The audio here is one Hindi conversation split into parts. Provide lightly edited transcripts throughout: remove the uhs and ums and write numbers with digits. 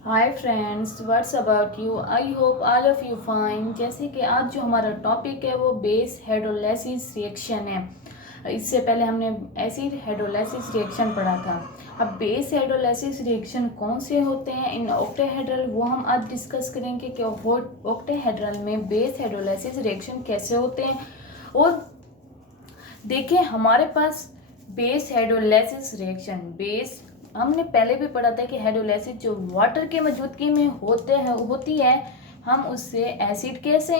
Hi friends, what's about you. I hope all of you fine. जैसे कि आज जो हमारा टॉपिक है वो बेस हाइड्रोलाइसिस रिएक्शन है। इससे पहले हमने एसिड हाइड्रोलाइसिस रिएक्शन पढ़ा था। अब बेस हाइड्रोलाइसिस रिएक्शन कौन से होते हैं इन ऑक्टेहेड्रल, वो हम आज डिस्कस करेंगे कि ऑक्टेहेड्रल में बेस हाइड्रोलाइसिस रिएक्शन कैसे होते हैं। और देखिए हमारे पास बेस हाइड्रोलाइसिस रिएक्शन, बेस हमने पहले भी पढ़ा था कि हाइड्रोलाइसिस जो वाटर के मौजूदगी में होती है, हम उससे एसिड कैसे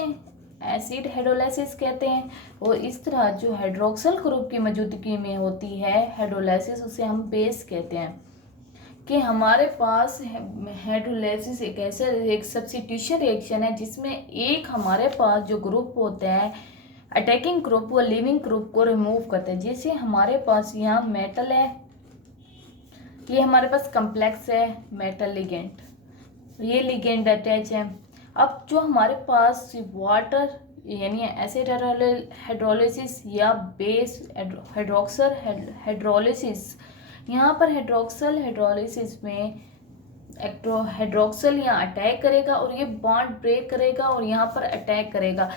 एसिड हाइड्रोलाइसिस कहते हैं। और इस तरह जो हाइड्रोक्सल ग्रुप की मौजूदगी में होती है हाइड्रोलाइसिस, उसे हम बेस कहते हैं। कि हमारे पास हाइड्रोलाइसिस एक सब्स्टिट्यूशन रिएक्शन है जिसमें एक हमारे पास जो ग्रुप होता है अटैकिंग ग्रुप, वो लिविंग ग्रुप को रिमूव करता है। जैसे हमारे पास यहाँ मेटल है, ये हमारे पास कम्प्लेक्स है मेटल लिगेंड, ये लिगेंड अटैच है। अब जो हमारे पास वाटर यानी एसिड हाइड्रोलिसिस या बेस हाइड्रोक्सल हाइड्रोलिसिस, यहाँ पर हाइड्रोक्सल हाइड्रोलिसिस में हाइड्रोक्सल यहाँ अटैक करेगा और ये बॉन्ड ब्रेक करेगा और यहाँ पर अटैक करेगा।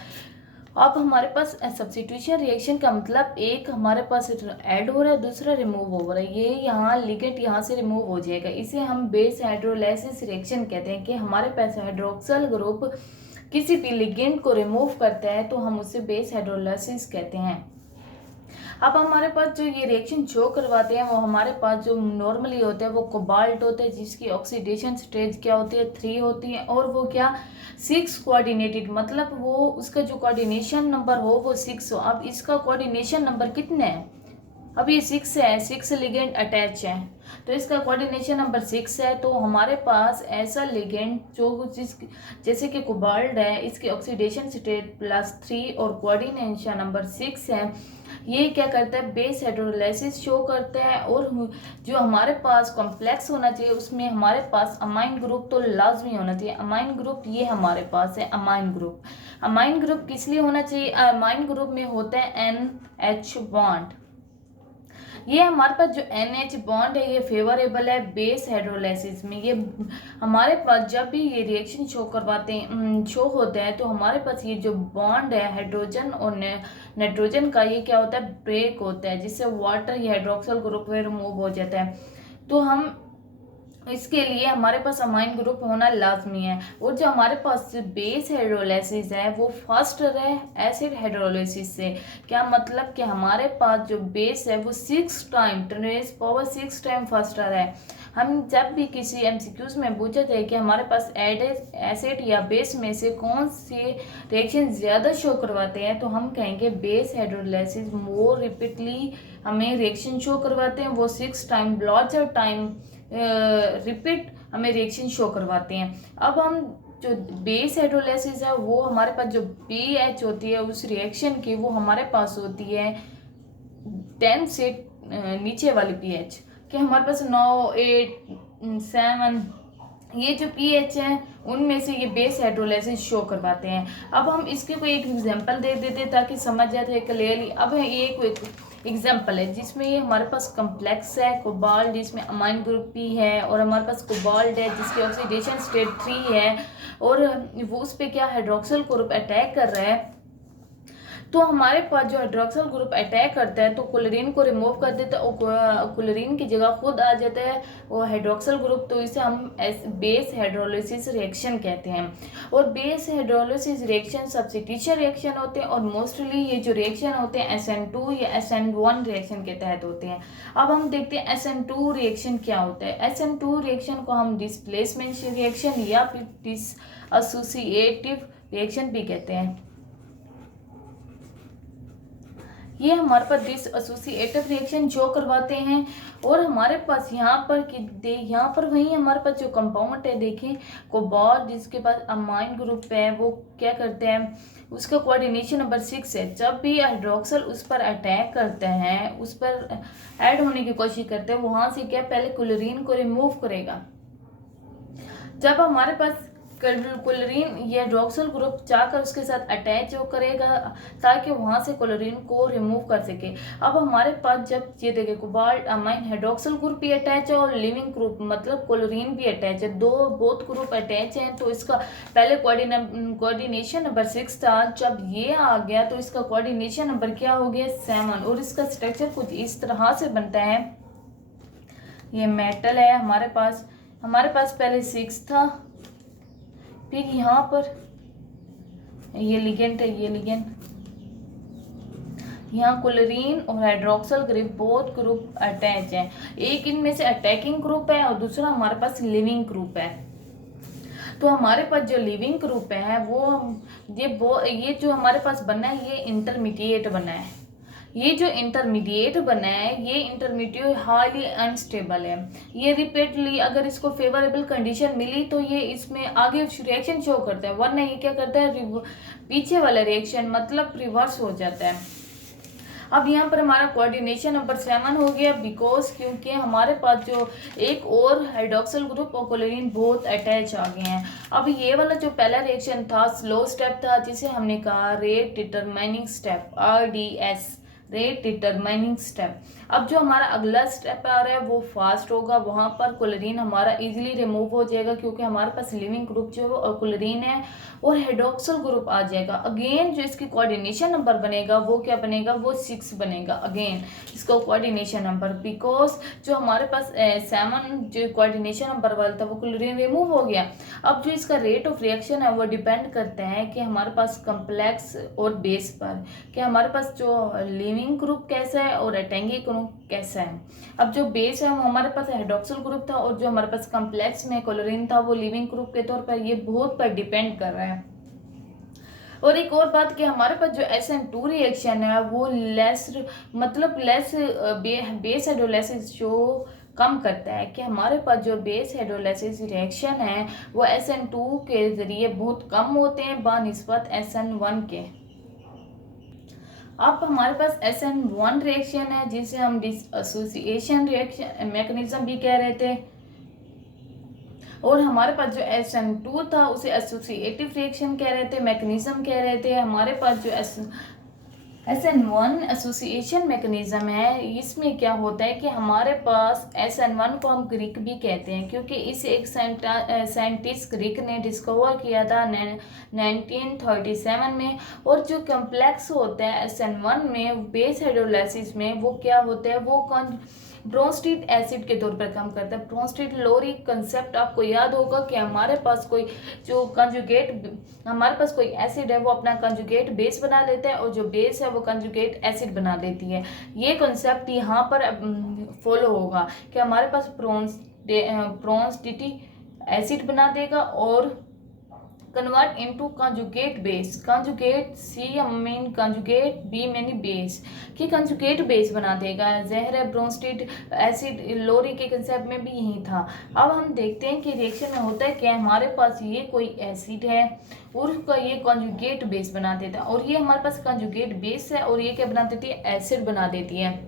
अब हमारे पास सब्स्टिट्यूशन रिएक्शन का मतलब एक हमारे पास ऐड हो रहा है, दूसरा रिमूव हो रहा है। ये यहाँ लिगेंड यहाँ से रिमूव हो जाएगा, इसे हम बेस हाइड्रोलाइसिस रिएक्शन कहते हैं। कि हमारे पास हाइड्रोक्सल ग्रुप किसी भी लिगेंड को रिमूव करता है तो हम उसे बेस हाइड्रोलाइसिस कहते हैं। अब हमारे पास जो ये रिएक्शन शो करवाते हैं वो हमारे पास जो नॉर्मली होते हैं वो कोबाल्ट होते हैं, जिसकी ऑक्सीडेशन स्टेज क्या होती है 3 होती है। और वो क्या 6 कोऑर्डिनेटेड, मतलब वो उसका जो कोऑर्डिनेशन नंबर हो वो 6 हो। अब इसका कोऑर्डिनेशन नंबर कितने हैं, अब ये 6 है, 6 लिगेंड अटैच है तो इसका कोऑर्डिनेशन नंबर 6 है। तो हमारे पास ऐसा लिगेंड जो जैसे कि कोबाल्ट है, इसकी ऑक्सीडेशन स्टेट +3 और कोऑर्डिनेशन नंबर 6 है। ये क्या करता है बेस हाइड्रोलाइसिस शो करता है। और जो हमारे पास कॉम्प्लेक्स होना चाहिए उसमें हमारे पास अमाइन ग्रुप तो लाजमी होना चाहिए। अमाइन ग्रुप ये हमारे पास है अमाइन ग्रुप। अमाइन ग्रुप किस लिए होना चाहिए, अमाइन ग्रुप में होता है NH बॉन्ड। ये हमारे पास जो NH बॉन्ड है ये फेवरेबल है बेस हाइड्रोलाइसिस में। ये हमारे पास जब भी ये रिएक्शन शो करवाते हैं शो होते हैं तो हमारे पास ये जो बॉन्ड है हाइड्रोजन और नाइट्रोजन का, ये क्या होता है ब्रेक होता है, जिससे वाटर ये हाइड्रोक्सल ग्रुप में रिमूव हो जाता है। तो हम इसके लिए हमारे पास अमाइन ग्रुप होना लाजमी है। और जो हमारे पास बेस हाइड्रोलाइसिस है वो फास्टर है एसिड हाइड्रोलाइसिस से। क्या मतलब कि हमारे पास जो बेस है वो 6 टाइम 10⁻⁶ फास्टर है। हम जब भी किसी MCQs में पूछे थे कि हमारे पास एसिड या बेस में से कौन से रिएक्शन ज़्यादा शो करवाते हैं, तो हम कहेंगे बेस हाइड्रोलाइसिस मोर रिपीटली हमें रिएक्शन शो करवाते हैं। वो 6 टाइम लार्जर टाइम रिपीट हमें रिएक्शन शो करवाते हैं। अब हम जो बेस हाइड्रोलाइसिस है वो हमारे पास जो pH होती है उस रिएक्शन की, वो हमारे पास होती है 10 से नीचे वाली pH। कि हमारे पास 9, 8, 7 ये जो pH हैं उनमें से ये बेस हाइड्रोलाइसिस शो करवाते हैं। अब हम इसके कोई एक एग्जांपल दे देते ताकि समझ जाए क्लियरली। अब ये कोई एग्जांपल है जिसमें ये हमारे पास कम्प्लेक्स है कोबाल्ट, जिसमें अमाइन ग्रुप P है, और हमारे पास कोबाल्ट है जिसकी ऑक्सीडेशन स्टेट 3 है, और वो उस पर क्या हाइड्रोक्सल ग्रुप अटैक कर रहा है। तो हमारे पास जो हाइड्रोक्सल ग्रुप अटैक करता है तो क्लोरीन को रिमूव कर देता है और क्लोरीन की जगह खुद आ जाता है वो हाइड्रोक्सल ग्रुप। तो इसे हम बेस हाइड्रोलिसिस रिएक्शन कहते हैं। और base hydrolysis reaction substitution reaction होते हैं और मोस्टली ये जो रिएक्शन होते हैं SN2 या SN1 रिएक्शन के तहत होते हैं। अब हम देखते हैं SN2 रिएक्शन क्या होता है। SN2 रिएक्शन को हम डिस्प्लेसमेंट रिएक्शन या फिर डिसएसोसिएटिव रिएक्शन भी कहते हैं। ये हमारे पास डिसएसोसिएटिव रिएक्शन जो करवाते हैं। और हमारे पास यहाँ पर वहीं हमारे पास जो कंपाउंड है देखें कोबाल्ट, जिसके पास अमाइन ग्रुप है, वो क्या करते हैं उसका कोऑर्डिनेशन नंबर 6 है। जब भी हाइड्रोक्सल उस पर अटैक करते हैं, उस पर ऐड होने की कोशिश करते हैं, वहाँ से क्या पहले क्लोरीन को रिमूव करेगा। जब हमारे पास क्लोरीन ये हाइड्रोक्सिल ग्रुप जाकर उसके साथ अटैच हो करेगा ताकि वहाँ से क्लोरीन को रिमूव कर सके। अब हमारे पास जब ये देखिए कोबाल्ट अमाइन हाइड्रोक्सिल ग्रुप भी अटैच है और लिविंग ग्रुप मतलब क्लोरीन भी अटैच है, बोथ ग्रुप अटैच हैं। तो इसका पहले कोऑर्डिनेशन नंबर 6 था, जब ये आ गया तो इसका कोऑर्डिनेशन नंबर क्या हो गया 7 और इसका स्ट्रक्चर कुछ इस तरह से बनता है। ये मेटल है हमारे पास पहले 6 था, फिर यहाँ पर ये लिगेंड है, ये लिगेंड, यहाँ क्लोरीन और hydroxyl group both group attach है। एक इनमें से अटैकिंग ग्रुप है और दूसरा हमारे पास लिविंग ग्रुप है। तो हमारे पास जो लिविंग ग्रुप है ये जो हमारे पास बना है ये इंटरमीडिएट बना है। ये जो इंटरमीडिएट बना है ये इंटरमीडिएट हाईली अनस्टेबल है। ये रिपीटली अगर इसको फेवरेबल कंडीशन मिली तो ये इसमें आगे रिएक्शन शो करता है, वरना ये क्या करता है पीछे वाला रिएक्शन मतलब रिवर्स हो जाता है। अब यहाँ पर हमारा कोऑर्डिनेशन नंबर 7 हो गया बिकॉज क्योंकि हमारे पास जो एक और हाइड्रोक्सिल ग्रुप और क्लोरीन बहुत अटैच आ गए हैं। अब ये वाला जो पहला रिएक्शन था स्लो स्टेप था जिसे हमने कहा rate determining step RDS, rate determining step. अब जो हमारा अगला स्टेप आ रहा है वो फास्ट होगा, वहाँ पर क्लोरीन हमारा इजीली रिमूव हो जाएगा क्योंकि हमारे पास लिविंग ग्रुप जो और क्लोरीन है और हाइड्रोक्सिल ग्रुप आ जाएगा। अगेन जो इसकी कोऑर्डिनेशन नंबर बनेगा वो क्या बनेगा, वो 6 बनेगा। अगेन इसका कोऑर्डिनेशन नंबर बिकॉज जो हमारे पास 7 जो कोऑर्डिनेशन नंबर वाला था वो क्लोरीन रिमूव हो गया। अब जो इसका रेट ऑफ रिएक्शन है वो डिपेंड करता है कि हमारे पास कम्प्लेक्स और बेस पर, कि हमारे पास जो लिविंग ग्रुप कैसा है और अटैकिंग ग्रुप कैसा है। अब जो बेस है वो हमारे पास हाइड्रोक्सिल ग्रुप था और जो हमारे पास कम्प्लेक्स में क्लोरीन था वो लिविंग ग्रुप के तौर पर, ये बहुत पर डिपेंड कर रहा है। और एक और बात कि हमारे पास जो SN2 रिएक्शन है वो लेस बेस हाइड्रोलाइसिस जो कम करता है, कि हमारे पास जो बेस हाइड्रोलाइसिस रिएक्शन है वो SN2 के जरिए बहुत कम होते हैं बानिस्बत SN1 के। अब हमारे पास SN1 रिएक्शन है जिसे हम डिसोसिएशन रिएक्शन मैकेनिज्म भी कह रहे थे, और हमारे पास जो SN2 था उसे एसोसिएटिव रिएक्शन कह रहे थे, मैकेनिज्म कह रहे थे। हमारे पास जो SN1 एसोसिएशन मैकेनिज्म है, इसमें क्या होता है कि हमारे पास SN1 को हम ग्रीक भी कहते हैं क्योंकि इसे एक साइंटिस्ट ग्रीक ने डिस्कवर किया था 1937 में। और जो कम्प्लेक्स होता है SN1 में बेस हाइड्रोलाइसिस में वो क्या होता है, वो ब्रोंस्टेट एसिड के तौर पर काम करता है। ब्रोंस्टेट लोरी कंसेप्ट आपको याद होगा कि हमारे पास कोई एसिड है वो अपना कंजुगेट बेस बना लेता है और जो बेस है वो कंजुगेट एसिड बना देती है। ये कंसेप्ट यहाँ पर फॉलो होगा कि हमारे पास ब्रोंस्टेट एसिड बना देगा और convert into conjugate base, conjugate C mean conjugate B many base की कंजुगेट बेस बना देगा। जहर ब्रोंस्टेट एसिड लोरी के कंसेप्ट में भी यही था। अब हम देखते हैं कि रिएक्शन में होता है क्या, हमारे पास ये कोई एसिड है और उसका ये कंजुगेट बेस बना देता है और ये हमारे पास कंजुगेट बेस है और ये क्या बना देती है, एसिड बना देती है।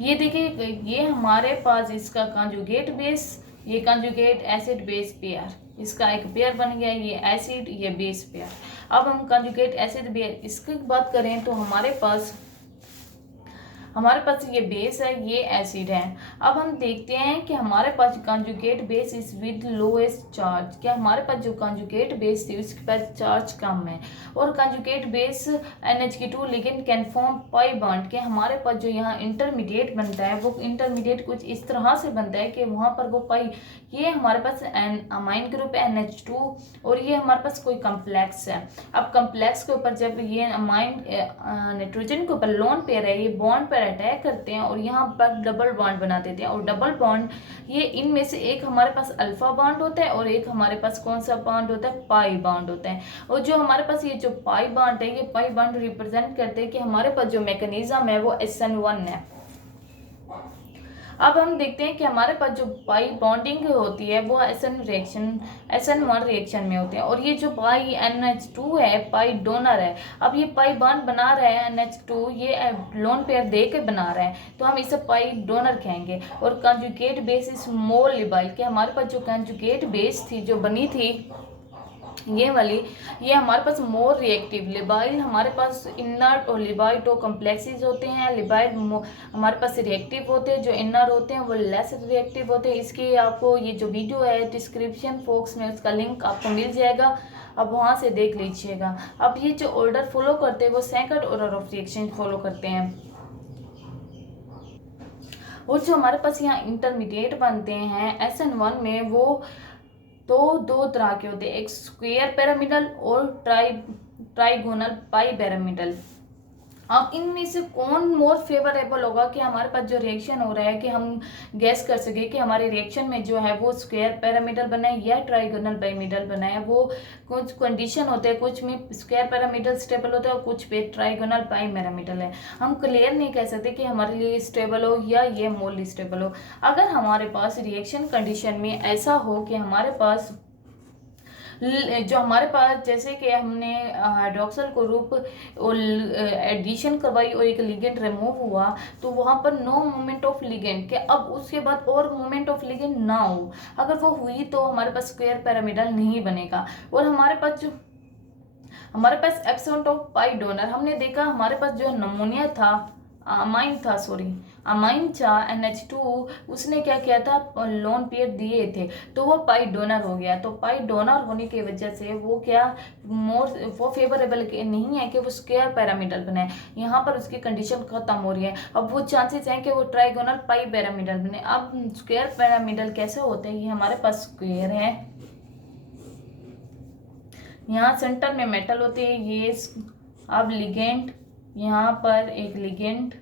ये देखिए ये हमारे पास इसका कंजुगेट बेस, ये कंजुगेट एसिड बेस पेयर, इसका एक पेयर बन गया, ये एसिड ये बेस पेयर। अब हम कंजुगेट एसिड बेस इसकी बात करें तो हमारे पास ये बेस है, ये एसिड है। अब हम देखते हैं कि हमारे पास conjugate base is with lowest charge, क्या हमारे पास जो कंजुगेट बेस थी उसके पास चार्ज कम है और conjugate base NH2 ligand can form pi bond, के हमारे पास जो यहाँ इंटरमीडिएट बनता है वो इंटरमीडिएट कुछ इस तरह से बनता है कि वहाँ पर वो पाई, ये हमारे पास अमाइन ग्रुप है NH2 और ये हमारे पास कोई कम्प्लेक्स है। अब कम्प्लेक्स के ऊपर जब ये अमाइन नाइट्रोजन के ऊपर लोन पेयर है, ये बॉन्ड पर अटैक करते हैं और यहाँ पर डबल बॉन्ड बना देते हैं और डबल बॉन्ड ये इनमें से एक हमारे पास अल्फा बॉन्ड होता है और एक हमारे पास कौन सा बॉन्ड होता है, पाई बॉन्ड होता है। और जो हमारे पास ये जो पाई बॉन्ड है, ये पाई बॉन्ड रिप्रेजेंट करते हैं कि हमारे पास जो मैकेनिज्म है वो SN1 है। अब हम देखते हैं कि हमारे पास जो पाई बॉन्डिंग होती है वो SN1 रिएक्शन में होती है और ये जो पाई NH2 है पाई डोनर है। अब ये पाई बॉन्ड बना रहा है NH2, ये लोन पेयर दे के बना रहा है तो हम इसे पाई डोनर कहेंगे। और कंजुगेट बेस इज मोर लिबाइल, कि हमारे पास जो कंजुगेट बेस थी जो बनी थी ये वाली, ये हमारे पास मोर रिएक्टिव। लिबाइल हमारे पास इनर्ट और लिबाइड दो कॉम्प्लेक्सेस होते हैं। लिबाइड हमारे पास रिएक्टिव होते हैं, जो इनर होते हैं वो लेस रिएक्टिव होते हैं। इसकी आपको ये जो वीडियो है डिस्क्रिप्शन बॉक्स में उसका लिंक आपको मिल जाएगा, अब वहाँ से देख लीजिएगा। अब ये जो ऑर्डर फॉलो करते हैं वो second order of reaction follow करते हैं। और जो हमारे पास यहाँ इंटरमीडिएट बनते हैं SN1 में, वो तो दो तरह के होते हैं, एक स्क्वायर पिरामिडल और ट्राइगोनल पाई पिरामिडल। अब इनमें से कौन मोर फेवरेबल होगा कि हमारे पास जो रिएक्शन हो रहा है कि हम गैस कर सके कि हमारे रिएक्शन में जो है वो स्क्वायर पिरामिडल बना है या ट्राइगोनल पिरामिडल बना है। वो कुछ कंडीशन होते हैं, कुछ में स्क्वायर पिरामिडल स्टेबल होता है और कुछ पे ट्राइगोनल पाई पिरामिडल है। हम क्लियर नहीं कह सकते कि हमारे लिए स्टेबल हो या ये मोर स्टेबल हो। अगर हमारे पास रिएक्शन कंडीशन में ऐसा हो कि हमारे पास जो हमारे पास जैसे कि हमने हाइड्रोक्सल ग्रुप एडिशन करवाई और एक लिगेंड रिमूव हुआ, तो वहाँ पर नो मूवमेंट ऑफ लिगेंड के अब उसके बाद और मूवमेंट ऑफ लिगेंड ना हो। अगर वो हुई तो हमारे पास स्क्वायर पिरामिडल नहीं बनेगा। और हमारे पास एब्सेंट ऑफ पाई डोनर, हमने देखा हमारे पास जो नमूनिया था अमाइन था NH2, उसने क्या किया था, लोन पेयर दिए थे, तो वो पाई डोनर हो गया। तो पाई डोनर होने की वजह से वो क्या वो फेवरेबल नहीं है कि वो स्क्वायर पिरामिडल बने। यहाँ पर उसकी कंडीशन खत्म हो रही है। अब वो चांसेस हैं कि वो ट्राइगोनल पाई पिरामिडल बने। अब स्क्वायर पिरामिडल कैसे होते हैं, ये हमारे पास स्क्वायर है, यहाँ सेंटर में मेटल होते हैं ये। अब लिगेंड, यहाँ पर एक लिगेंड,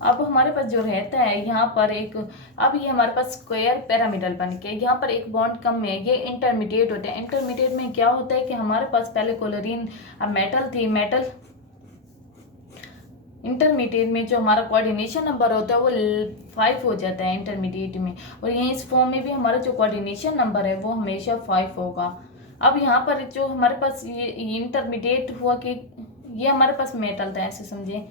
अब हमारे पास जो रहता है यहाँ पर एक, अब ये हमारे पास स्क्वायर पिरामिडल बन के यहाँ पर एक बॉन्ड कम है, ये इंटरमीडिएट होते हैं। इंटरमीडिएट में क्या होता है कि हमारे पास पहले क्लोरीन अब मेटल थी, मेटल इंटरमीडिएट में जो हमारा कोऑर्डिनेशन नंबर होता है वो 5 हो जाता है इंटरमीडिएट में। और ये इस फॉर्म में भी हमारा जो कोऑर्डिनेशन नंबर है वो हमेशा 5 होगा। अब यहाँ पर जो हमारे पास ये इंटरमीडिएट हुआ कि ये हमारे पास मेटल था, ऐसे समझे।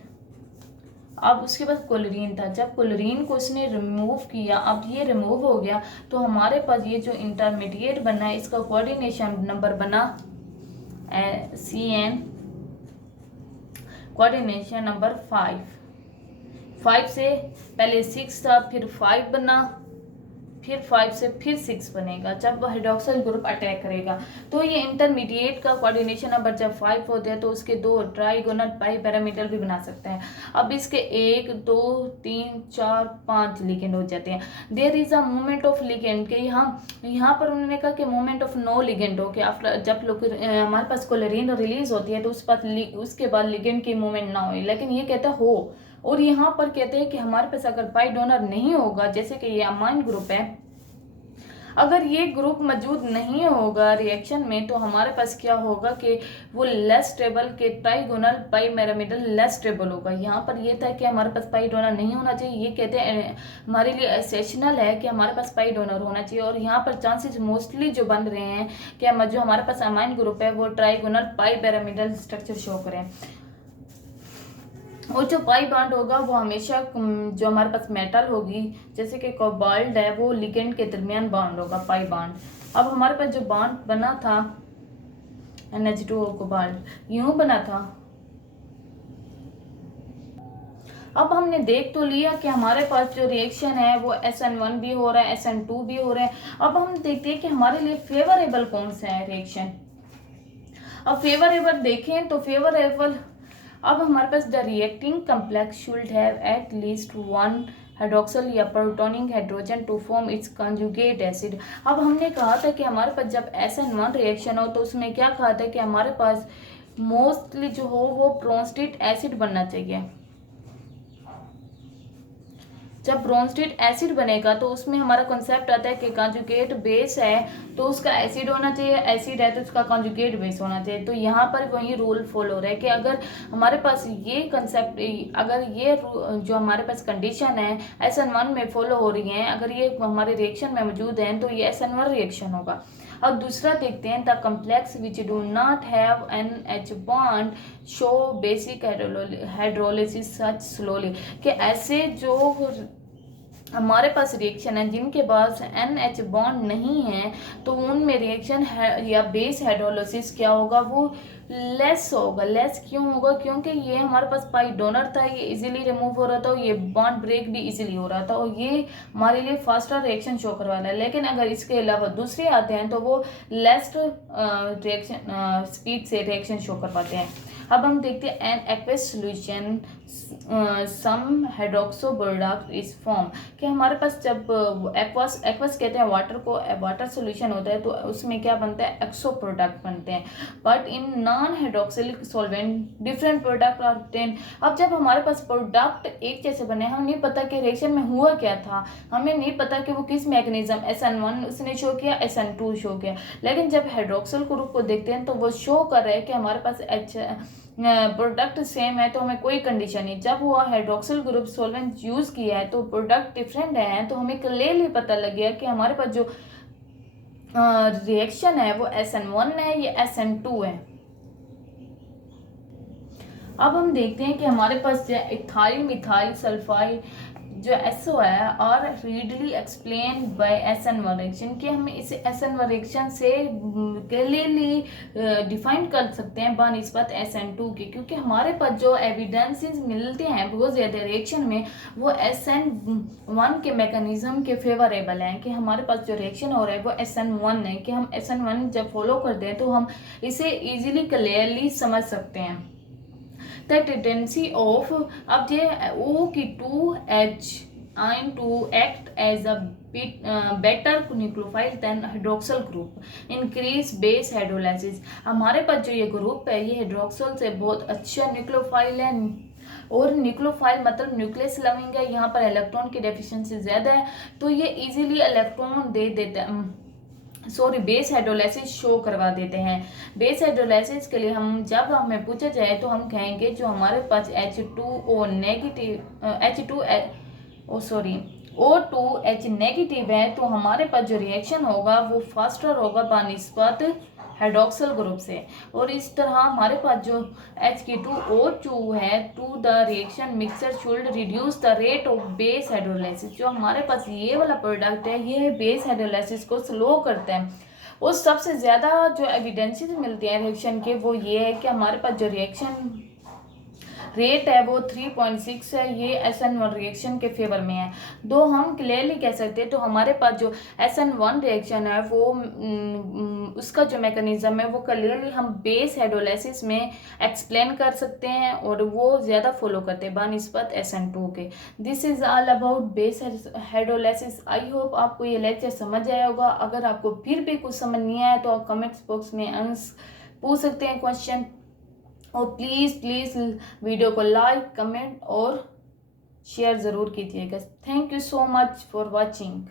अब उसके बाद क्लोरीन था, जब क्लोरीन को इसने रिमूव किया, अब ये रिमूव हो गया, तो हमारे पास ये जो इंटरमीडिएट बना है इसका कोऑर्डिनेशन नंबर बना CN, कोऑर्डिनेशन नंबर 5 से पहले 6 था, फिर 5 बना, फिर 5 से फिर 6 बनेगा जब हाइड्रोक्सिल ग्रुप अटैक करेगा। तो ये इंटरमीडिएट का कोऑर्डिनेशन नंबर जब 5 होते हैं तो उसके 2 ट्राइगोनल पाई पिरामिडल भी बना सकते हैं। अब इसके 1 2 3 4 5 लिगेंड हो जाते हैं। There is a movement of ligand के यहाँ पर उन्होंने कहा कि मूवमेंट ऑफ नो लिगेंड हो, कि आफ्टर जब हमारे पास क्लोरीन रिलीज होती है तो उसके बाद लिगेंड की मूवमेंट ना हो, लेकिन ये कहता हो। और यहाँ पर कहते हैं कि हमारे पास अगर पाई डोनर नहीं होगा, जैसे कि ये अमाइन ग्रुप है, अगर ये ग्रुप मौजूद नहीं होगा रिएक्शन में, तो हमारे पास क्या होगा कि वो लेस स्टेबल के ट्राइगोनल पाई पिरामिडल लेस स्टेबल होगा। यहाँ पर ये था कि हमारे पास पाई डोनर नहीं होना चाहिए, ये कहते हैं हमारे लिए एसेंशियल है कि हमारे पास पाई डोनर होना चाहिए। और यहाँ पर चांसेस मोस्टली जो बन रहे हैं कि जो हमारे पास अमाइन ग्रुप है वो ट्राइगोनल पाई पिरामिडल स्ट्रक्चर शो करें। और जो पाई बॉन्ड होगा वो हमेशा जो हमारे पास मेटल होगी, जैसे कि कोबाल्ट है, वो लिगेंड के दरमियान बॉन्ड होगा पाई बॉन्ड। अब हमारे पास जो बॉन्ड बना था NH2 कोबाल्ट यूं बना था। अब हमने देख तो लिया कि हमारे पास जो रिएक्शन है वो SN1 भी हो रहा है, SN2 भी हो रहा है। अब हम देखते हैं कि हमारे लिए फेवरेबल कौन सा है रिएक्शन। अब फेवरेबल देखें तो फेवरेबल, अब हमारे पास the reacting complex should have at least 1 hydroxyl या protonic hydrogen to form its conjugate acid. अब हमने कहा था कि हमारे पास जब SN1 रिएक्शन हो तो उसमें क्या कहा था कि हमारे पास मोस्टली जो हो वो ब्रोंस्टेट एसिड बनना चाहिए। जब ब्रोंस्टेट एसिड बनेगा तो उसमें हमारा कॉन्सेप्ट आता है कि कंजुगेट बेस है तो उसका एसिड होना चाहिए, एसिड है तो उसका कंजुगेट बेस होना चाहिए। तो यहाँ पर वही रूल फॉलो हो रहा है कि अगर हमारे पास ये कंसेप्ट, अगर ये जो हमारे पास कंडीशन है SN1 में फॉलो हो रही है, अगर ये हमारे रिएक्शन में मौजूद हैं तो ये SN1 रिएक्शन होगा। अब दूसरा देखते हैं, the complex which do not have an H bond show basic hydrolysis such slowly, कि ऐसे जो हमारे पास रिएक्शन है जिनके पास NH बॉन्ड नहीं है, तो उनमें रिएक्शन है या बेस हाइड्रोलिसिस क्या होगा, वो लेस होगा। लेस क्यों होगा? क्योंकि ये हमारे पास पाई डोनर था, ये इजीली रिमूव हो रहा था, ये बॉन्ड ब्रेक भी इजीली हो रहा था, और ये हमारे लिए फास्टर रिएक्शन शो करवा रहा है। लेकिन अगर इसके अलावा दूसरे आते हैं तो वो लेस रिएक्शन स्पीड से रिएक्शन शो करवाते हैं। अब हम देखते हैं an aqueous solution some hydroxo product is form, कि हमारे पास जब एक्वस एक्वस कहते हैं वाटर को, वाटर सोल्यूशन होता है तो उसमें क्या बनता है, एक्सो प्रोडक्ट बनते हैं। But in non hydroxylic solvent different product are obtain. अब जब हमारे पास प्रोडक्ट एक जैसे बने, हमें नहीं पता कि रिएक्शन में हुआ क्या था, हमें नहीं पता कि वो किस मैकेनिज्म, SN1 उसने शो किया, SN2 शो किया, लेकिन जब हाइड्रोक्सिल ग्रुप को देखते हैं तो वो शो कर रहे हैं कि हमारे पास प्रोडक्ट सेम है, तो हमें कोई कंडीशन नहीं। जब वो हाइड्रोक्सिल ग्रुप सॉल्वेंट यूज किया है तो प्रोडक्ट डिफरेंट है, तो हमें क्लियरली पता लग गया कि हमारे पास जो रिएक्शन है वो SN1 है या SN2 है। अब हम देखते हैं कि हमारे पास जो इथाइल मिथाइल सल्फाइड जो SO है और readily explain by SN1 reaction, कि हम इसे SN1 रिएक्शन से क्लियरली डिफाइन कर सकते हैं बनिस्बत SN2 के, क्योंकि हमारे पास जो एविडेंसेस मिलते हैं बहुत ज़्यादा रिएक्शन में वो SN1 के मैकेनिज्म के फेवरेबल हैं, कि हमारे पास जो रिएक्शन हो रहा है वो SN1 है, कि हम SN1 जब फॉलो करते हैं तो हम इसे इजीली क्लियरली समझ सकते हैं। The tendency of, अब ये O की 2H ion to act as a better nucleophile than hydroxyl group, increase base hydrolysis। हमारे पास जो ये ग्रुप है ये हाइड्रोक्सिल से बहुत अच्छा न्यूक्लियोफाइल है, और न्यूक्लियोफाइल मतलब न्यूक्लियस लविंग है, यहाँ पर इलेक्ट्रॉन की डेफिशिएंसी ज़्यादा है, तो ये इजीली इलेक्ट्रॉन दे देता है, सॉरी बेस हाइड्रोलाइसिस शो करवा देते हैं। बेस हाइड्रोलाइसिस के लिए हम जब हमें पूछा जाए तो हम कहेंगे जो हमारे पास H2O नेगेटिव O2H नेगेटिव है, तो हमारे पास जो रिएक्शन होगा वो फास्टर होगा बनिस्बत हाइड्रोक्सिल ग्रुप से। और इस तरह हमारे पास जो H2O2 है, to the reaction mixture should reduce the rate of base hydrolysis. जो हमारे पास ये वाला प्रोडक्ट है ये बेस हाइड्रोलाइसिस को स्लो करता है। और सबसे ज़्यादा जो एविडेंसेस मिलते हैं रिएक्शन के वो ये है कि हमारे पास जो रिएक्शन रेट है वो 3.6 है, ये SN1 रिएक्शन के फेवर में है। दो हम क्लियरली कह सकते हैं, तो हमारे पास जो SN1 रिएक्शन है वो उसका जो मैकेनिज्म है वो क्लियरली हम बेस हाइड्रोलाइसिस में एक्सप्लेन कर सकते हैं, और वो ज़्यादा फॉलो करते हैं बनिस्बत SN2 के। This is all about base hydrolysis. I hope आपको ये लेक्चर समझ आया होगा। अगर आपको फिर भी कुछ समझ नहीं आया तो आप कमेंट्स बॉक्स में पूछ सकते हैं क्वेश्चन, और प्लीज़ वीडियो को लाइक कमेंट और शेयर ज़रूर कीजिएगा। Thank you so much for watching.